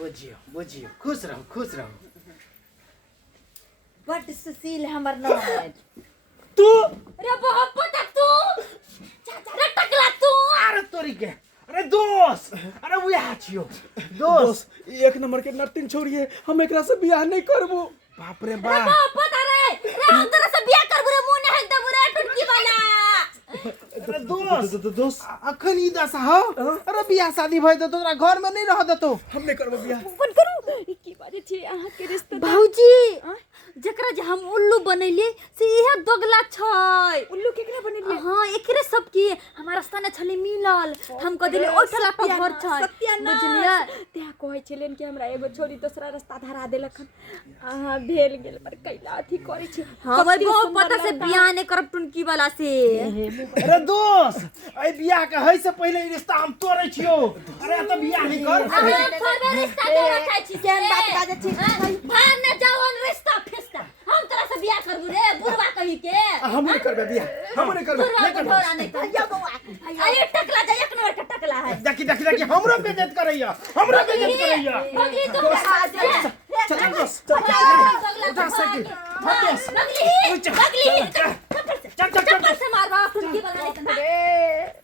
बुझियो खुश रहो बट सुशील हमर नाम है तू रे मोहब्बत तू चाचा रे टकला तू अरे तोरी के अरे दोस्त अरे वो यहाँ छियो दोस्त एक नंबर के नर्तिन छोड़िए हम एकरा से बियाह नहीं करबो बाप रे रे बाप मोहब्बत रे हम तोरा से बियाह करबो रे मुंह ने एकदम रे टुटकी वाला अरे दोस्त दोस्त अखन ई दशा हो अरे बियाह शादी भइ त तोरा घर में नहीं रह देतो हम नहीं करबो बियाह बंद करू की बात छै अहाँ के रिश्ता भौजी जकरा जे हम उल्लू बनैली से इहे दोगला छै उल्लू केकरा बनैली हां एकरे सब की हमारा रास्ता ने छले मिलल हम क देली ओठला पर घर छै बुझलिए त्या कहै छलेन कि हमरा एगो छोरी दूसरा रास्ता धरा देलखन अहाँ भेल गेल पर कैला अथी करै छै हम बहुत पता से बियाह नहीं करब टुनकी वाला से अरे दोस्त ए बियाह के है से पहले ई रिश्ता हम तोड़ै छियो अरे त बियाह नहीं कर थोड़े रिश्ता तोरा खाइ छी केन बात बाजे छी भार ने जाओन रिश्ता फेस्ता हम तोरा से बियाह करबू रे बुढ़वा कहि के हम नहीं करबे बियाह हम नहीं करबे नहीं करबो नहीं भैया बउआ अरे टकला जा एक नंबर का टकला है देखी हमरो बेइज्जत करैया बगली तो चल दोस्त उठा साइकिल बगली चल से मारवा टुनकी बना ले